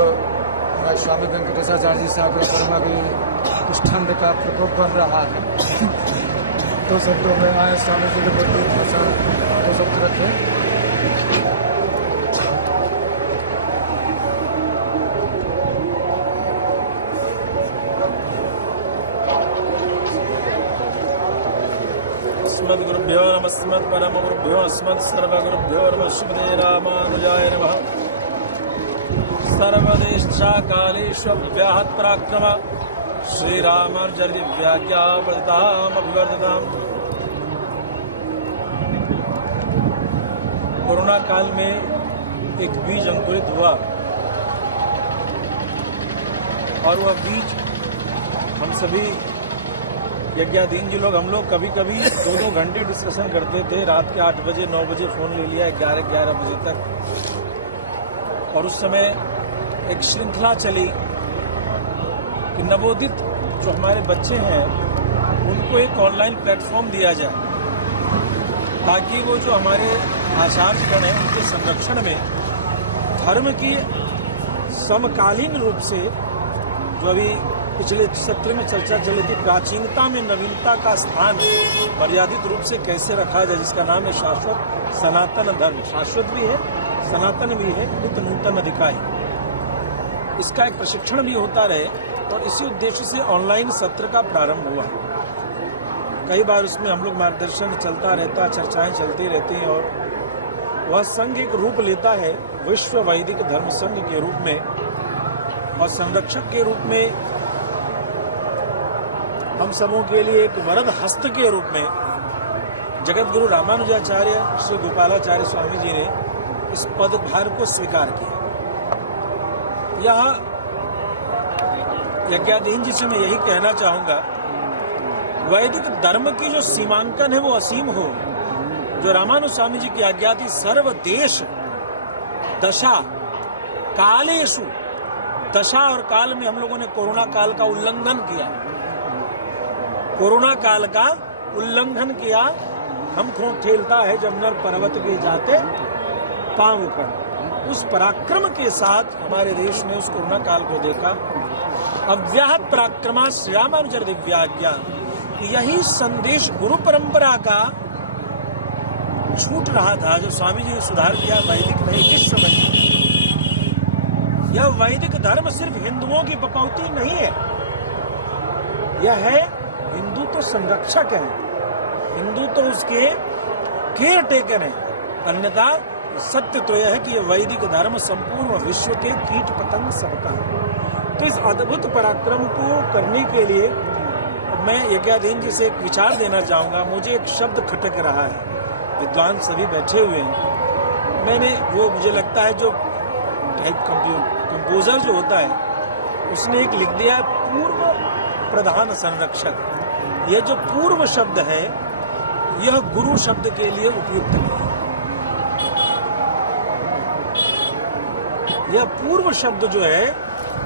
स्वामी वेंकटेशाचार्य जी सागर वर्मा के कुछ ठंड का प्रकोप बढ़ रहा है तो शब्दों में आए स्वामी जी के प्रति भाषण तो शब्द रखें। अस्मद्गुरुभ्यो नमः अस्मत्परमगुरुभ्यो अस्मत्सर्वगुरुभ्यो नमः श्रीमते रामानुजाय नमः। सर्वदेशाकालेष्वव्याहत पराक्रम श्रीरामानुजदिव्याज्ञा वर्धिताम् अभिवर्धिताम्। कोरोना काल में एक बीज अंकुरित हुआ और वह बीज हम सभी यज्ञाधीन जी लोग हम लोग कभी कभी 2-2 घंटे डिस्कशन करते थे। रात के 8 बजे 9 बजे फ़ोन ले लिया 11 बजे तक। और उस समय एक श्रृंखला चली कि नवोदित जो हमारे बच्चे हैं उनको एक ऑनलाइन प्लेटफॉर्म दिया जाए ताकि वो जो हमारे आचार्यगण हैं उनके संरक्षण में धर्म की समकालीन रूप से जो अभी पिछले सत्र में चर्चा चली थी प्राचीनता में नवीनता का स्थान मर्यादित रूप से कैसे रखा जाए, जिसका नाम है शाश्वत सनातन धर्म। शाश्वत भी है, सनातन भी है, नित्य नूतन अधिकाय। इसका एक प्रशिक्षण भी होता रहे और इसी उद्देश्य से ऑनलाइन सत्र का प्रारंभ हुआ। कई बार उसमें हम लोग मार्गदर्शन चलता रहता, चर्चाएं चलती रहती हैं और वह संघ एक रूप लेता है विश्व वैदिक धर्म संघ के रूप में और संरक्षक के रूप में हम सबों के लिए एक वरद हस्त के रूप में जगत गुरु रामानुजाचार्य श्री गोपालाचार्य स्वामी जी ने इस पदभार को स्वीकार किया। यह यज्ञाधीन जी से मैं यही कहना चाहूंगा, वैदिक धर्म की जो सीमांकन है वो असीम हो। जो रामानुज स्वामी जी की आज्ञा थी सर्व देश दशा कालेषु, दशा और काल में हम लोगों ने कोरोना काल का उल्लंघन किया, कोरोना काल का उल्लंघन किया। हम खून खेलता है जब नर पर्वत के जाते पांव पर। उस पराक्रम के साथ हमारे देश ने उस कोरोना काल को देखा। अव्याहत पराक्रमा श्री रामानुजर दिव्याज्ञा, यही संदेश गुरु परंपरा का छूट रहा था जो स्वामी जी ने सुधार किया। वैदिक नहीं विश्व वैदिक। यह वैदिक धर्म सिर्फ हिंदुओं की बपौती नहीं है, यह है हिंदू तो संरक्षक है, हिंदू तो उसके केयर टेकर है। अन्यथा सत्य तो यह है कि यह वैदिक धर्म संपूर्ण विश्व के कीट पतंग सबका है। तो इस अद्भुत पराक्रम को करने के लिए मैं यज्ञाधीन जी से एक विचार देना चाहूंगा। मुझे एक शब्द खटक रहा है, विद्वान सभी बैठे हुए हैं। मैंने वो मुझे लगता है जो कंपोजर जो होता है उसने एक लिख दिया है पूर्व प्रधान संरक्षक। यह जो पूर्व शब्द है यह गुरु शब्द के लिए उपयुक्त नहीं है। यह पूर्व शब्द जो है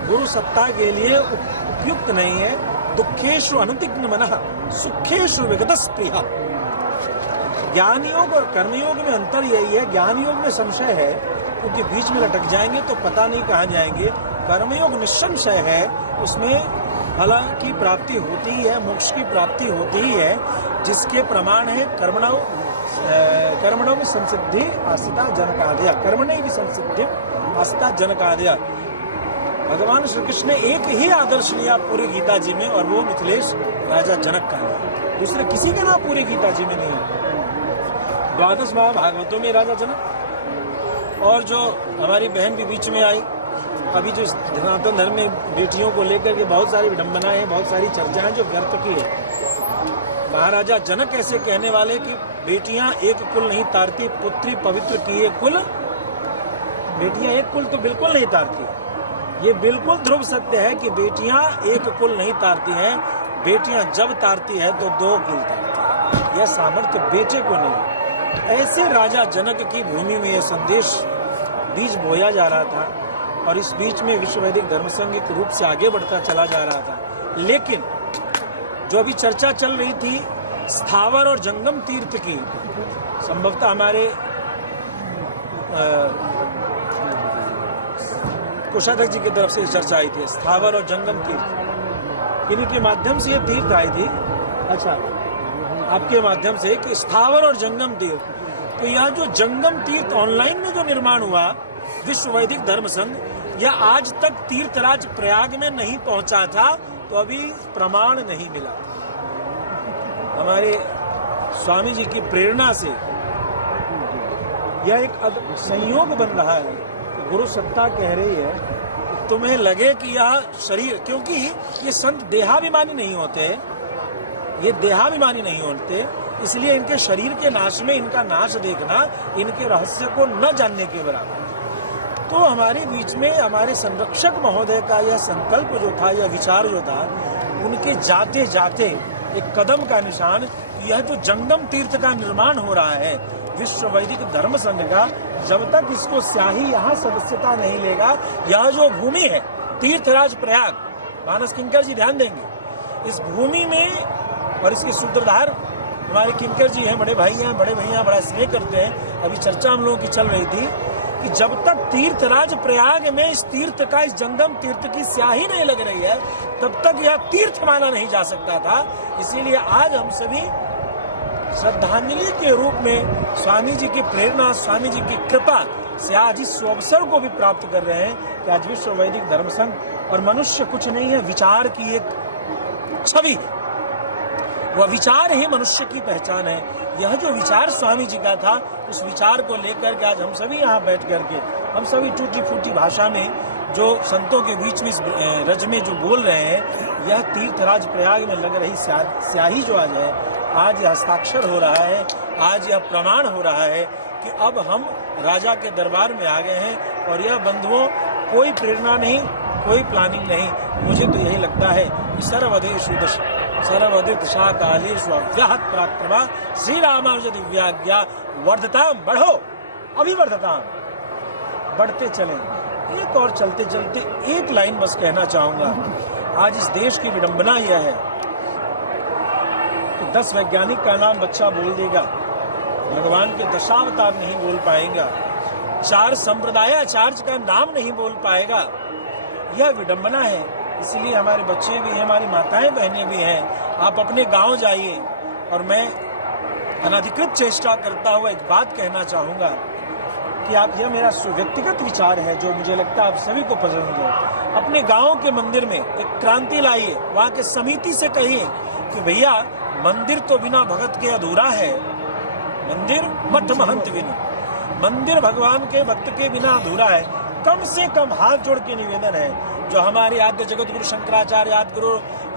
गुरु सत्ता के लिए उपयुक्त नहीं है। दुखेषु अनुतिग्न मनः सुखेषु विगतः स्पृहा। ज्ञान योग और कर्मयोग में अंतर यही है। ज्ञान योग में संशय है क्योंकि बीच में लटक जाएंगे तो पता नहीं कहाँ जाएंगे। कर्मयोग निस्संशय है, उसमें फल की प्राप्ति होती ही है, मोक्ष की प्राप्ति होती ही है, जिसके प्रमाण है कर्मणों में संसिद्धि आस्था जनकादया। कर्मणे की संसिद्धि आस्था जनकादया। भगवान श्री कृष्ण ने एक ही आदर्श लिया पूरी गीता जी में और वो मिथिलेश राजा जनक का है। दूसरे किसी का नाम पूरी गीता जी में नहीं है। 12 महाभागवतों में राजा जनक। और जो हमारी बहन भी बीच में आई, अभी जो सनातन धर्म में बेटियों को लेकर के बहुत सारी विडंबनाएं हैं, बहुत सारी चर्चाएं जो व्यर्थ की है। महाराजा जनक ऐसे कहने वाले कि बेटियां एक कुल नहीं तारती, पुत्री पवित्र किए कुल। बेटियां एक कुल तो बिल्कुल नहीं तारती। ये बिल्कुल ध्रुव सत्य है कि बेटियां एक कुल नहीं तारती हैं। बेटियां जब तारती है तो 2 कुल तारती है। यह सामर्थ्य बेटे को नहीं। ऐसे राजा जनक की भूमि में यह संदेश बीज बोया जा रहा था और इस बीच में विश्व वैदिक धर्म संघ एक रूप से आगे बढ़ता चला जा रहा था। लेकिन जो अभी चर्चा चल रही थी स्थावर और जंगम तीर्थ की, संभवतः हमारे कोषाध्यक्ष जी की तरफ से चर्चा आई थी, स्थावर और जंगम तीर्थ, इन्हीं के माध्यम से ये तीर्थ आई थी। अच्छा, आपके माध्यम से कि स्थावर और जंगम तीर्थ, तो यह जो जंगम तीर्थ ऑनलाइन में जो निर्माण हुआ विश्व वैदिक धर्म संघ, यह आज तक तीर्थराज प्रयाग में नहीं पहुंचा था, तो अभी प्रमाण नहीं मिला। हमारे स्वामी जी की प्रेरणा से यह एक संयोग बन रहा है। गुरु सत्ता कह रही है तुम्हें लगे कि यह शरीर, क्योंकि ये संत देहाभिमानी नहीं होते, ये देहाभिमानी नहीं होते, इसलिए इनके शरीर के नाश में इनका नाश देखना इनके रहस्य को न जानने के बराबर। तो हमारे बीच में हमारे संरक्षक महोदय का यह संकल्प जो था, यह विचार जो था, उनके जाते जाते एक कदम का निशान, यह जो जंगम तीर्थ का निर्माण हो रहा है विश्व वैदिक धर्म संघ का, जब तक इसको स्याही यहाँ सदस्यता नहीं लेगा, यह जो भूमि है तीर्थराज प्रयाग, मानस किंकर जी ध्यान देंगे इस भूमि में, और इसके सूत्रधार हमारे किंकर जी हैं, बड़े भाई हैं, बड़े भैया बड़ा स्नेह करते हैं। अभी चर्चा हम लोगों की चल रही थी कि जब तक तीर्थराज प्रयाग में इस तीर्थ का, इस जंगम तीर्थ की स्याही नहीं लग रही है, तब तक यह तीर्थ माना नहीं जा सकता था। इसीलिए आज हम सभी श्रद्धांजलि के रूप में स्वामी जी की प्रेरणा, स्वामी जी की कृपा से आज इस अवसर को भी प्राप्त कर रहे हैं कि आज विश्व वैदिक धर्म संघ, और मनुष्य कुछ नहीं है, विचार की एक छवि, वह विचार ही मनुष्य की पहचान है। यह जो विचार स्वामी जी का था, उस विचार को लेकर के आज हम सभी यहाँ बैठ करके, हम सभी टूटी फूटी भाषा में जो संतों के बीच में रज में जो बोल रहे हैं, यह तीर्थराज प्रयाग में लग रही स्याही जो आज है, आज यह हस्ताक्षर हो रहा है, आज यह प्रमाण हो रहा है कि अब हम राजा के दरबार में आ गए हैं। और यह बंधुओं, कोई प्रेरणा नहीं, कोई प्लानिंग नहीं, मुझे तो यही लगता है कि सर्वदेश कालेश अव्याहत पराक्रमा श्री रामानुज दिव्याज्ञा वर्धताम, बढ़ो अभिवर्धताम, बढ़ते चलें। एक और चलते चलते एक लाइन बस कहना चाहूंगा, आज इस देश की विडंबना यह है कि 10 वैज्ञानिक का नाम बच्चा बोल देगा, भगवान के दशावतार नहीं बोल पाएगा, 4 संप्रदायाचार्य का नाम नहीं बोल पाएगा। यह विडंबना है। इसलिए हमारे बच्चे भी हैं, हमारी माताएं बहनें भी हैं, आप अपने गांव जाइए। और मैं अनधिकृत चेष्टा करता हुआ एक बात कहना चाहूंगा कि आप, यह मेरा व्यक्तिगत विचार है जो मुझे लगता है आप सभी को पसंद है, अपने गांव के मंदिर में एक क्रांति लाइए, वहां के समिति से कहिए कि भैया मंदिर तो बिना भगत के अधूरा है, मंदिर मठ महंत बिना, मंदिर भगवान के भक्त के बिना अधूरा है। कम से कम हाथ जोड़ के निवेदन है, जो हमारे आद्य जगत गुरु शंकराचार्य, आद्य गुरु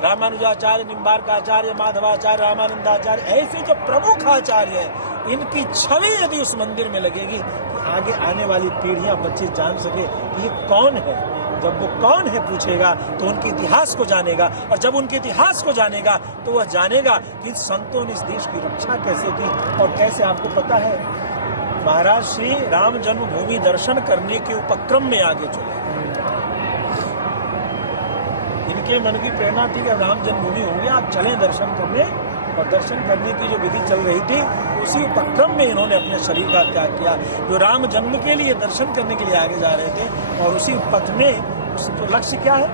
रामानुजाचार्य, निम्बार्काचार्य, माधवाचार्य, रामानंदाचार्य, ऐसे जो प्रमुख आचार्य हैं, इनकी छवि यदि उस मंदिर में लगेगी तो आगे आने वाली पीढ़ियां, बच्चे जान सके कि ये कौन है। जब वो कौन है पूछेगा तो उनके इतिहास को जानेगा, और जब उनके इतिहास को जानेगा तो वह जानेगा कि संतों ने इस देश की रक्षा कैसे की। और कैसे, आपको पता है, महाराज श्री राम जन्मभूमि दर्शन करने के उपक्रम में आगे चले। इनके मन की प्रेरणा थी कि राम जन्मभूमि होंगे, आप चलें दर्शन करने। और दर्शन करने की जो विधि चल रही थी, उसी उपक्रम में इन्होंने अपने शरीर का त्याग किया। जो राम जन्म के लिए दर्शन करने के लिए आगे जा रहे थे, और उसी पथ में उसका लक्ष्य क्या है,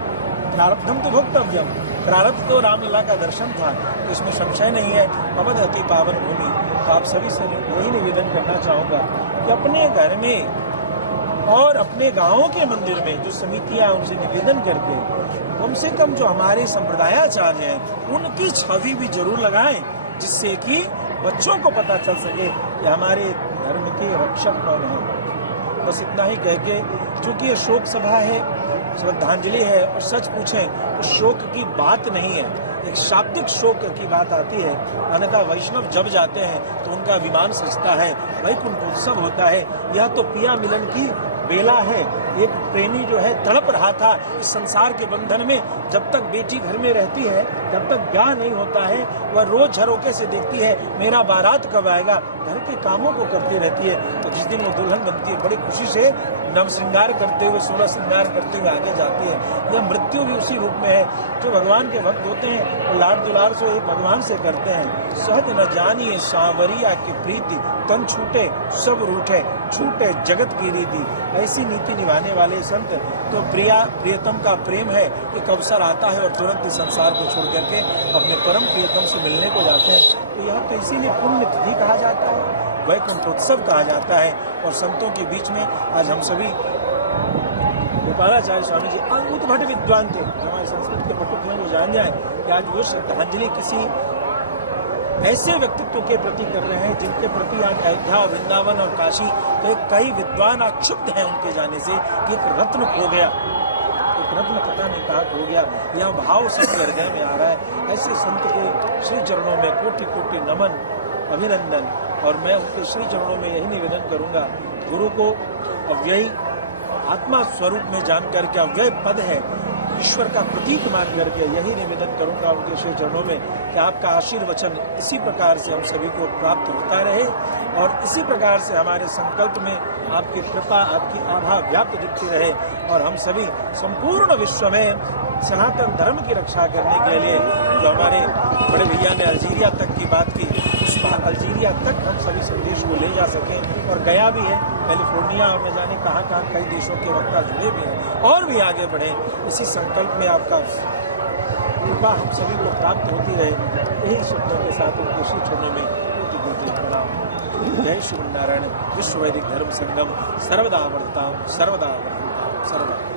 प्रारब्धम तो भोक्तव्यम, प्रारब्ध तो रामलला का दर्शन था, तो इसमें संशय नहीं है। अवध अति पावन भूमि। तो आप सभी से यही निवेदन करना चाहूंगा कि अपने घर में और अपने गांवों के मंदिर में जो समितियां, उनसे निवेदन करके कम से कम जो हमारे संप्रदायाचार्य हैं, उनकी छवि भी जरूर लगाएं, जिससे कि बच्चों को पता चल सके कि हमारे धर्म के रक्षक कौन हैं। बस इतना ही कह के, चूंकि ये शोक सभा है, श्रद्धांजलि है, और सच पूछें तो शोक की बात नहीं है, एक शाब्दिक शोक की बात आती है। अन्यथा वैष्णव जब जाते हैं तो उनका विमान सजता है, वैकुंठ उत्सव होता है। यह तो पिया मिलन की बेला है। एक प्रेमी जो है तड़प रहा था इस संसार के बंधन में। जब तक बेटी घर में रहती है, जब तक ब्याह नहीं होता है, वह रोज झरोके से देखती है मेरा बारात कब आएगा, घर के कामों को करती रहती है। तो जिस दिन वो दुल्हन बनती है, बड़ी खुशी से नव श्रृंगार करते हुए, सोलह श्रृंगार करते हुए आगे जाती है। यह मृत्यु भी उसी रूप में है। जो भगवान के भक्त होते हैं, लाड दुलार से एक भगवान से करते हैं। सहज न जानिए सांवरिया की प्रीति, तन छूटे सब रूठे, छूटे जगत की रीति। ऐसी नीति निभाने वाले संत तो प्रियतम का प्रेम है, एक अवसर आता है और तुरंत इस संसार को छोड़ करके अपने परम प्रियतम से मिलने को जाते हैं। तो यहाँ तो इसीलिए पुण्य तिथि कहा जाता है, वैकुंठोत्सव कहा जाता है। और संतों के बीच में आज हम सभी गोपालाचार्य स्वामी जी अद्भुत भट्ट विद्वान थे, हमारे संस्कृत के पटुक में जो जान जाए कि आज वो श्रद्धांजलि किसी ऐसे व्यक्तित्व के प्रति कर रहे हैं जिनके प्रति आज अयोध्या और वृंदावन और काशी के कई विद्वान आज क्षुब्ध हैं उनके जाने से कि एक रत्न खो गया, एक रत्न पता नहीं कहाँ खो गया। यह भाव सब हृदय में आ रहा है। ऐसे संत के श्री चरणों में कोटि कोटि नमन अभिनंदन। और मैं उनके श्री चरणों में यही निवेदन करूंगा, गुरु को अव्ययी आत्मा स्वरूप में जानकर के अव्यय पद है, ईश्वर का प्रतीक मान करके यही निवेदन करूंगा उनके श्री चरणों में कि आपका आशीर्वचन इसी प्रकार से हम सभी को प्राप्त होता रहे और इसी प्रकार से हमारे संकल्प में आपकी कृपा, आपकी आभा व्याप्त दिखती रहे और हम सभी संपूर्ण विश्व में सनातन धर्म की रक्षा करने के लिए जो हमारे बड़े भैया ने अल्जीरिया तक की बात की, उस अल्जीरिया तक हम सभी संदेश को ले जा सकें और गया भी है, कैलिफोर्निया और न जाने कहाँ कहाँ कई देशों के वक्ता जुड़े भी हैं और भी आगे बढ़े। इसी संकल्प में आपका कृपा हम सभी को प्राप्त होती रहे, यही शब्दों के साथ उनके श्री चरणों में कोटि प्रणाम। जय श्री नारायण। विश्व वैदिक धर्म संगम सर्वदा वर्ताम सर्वदा सर्वदा।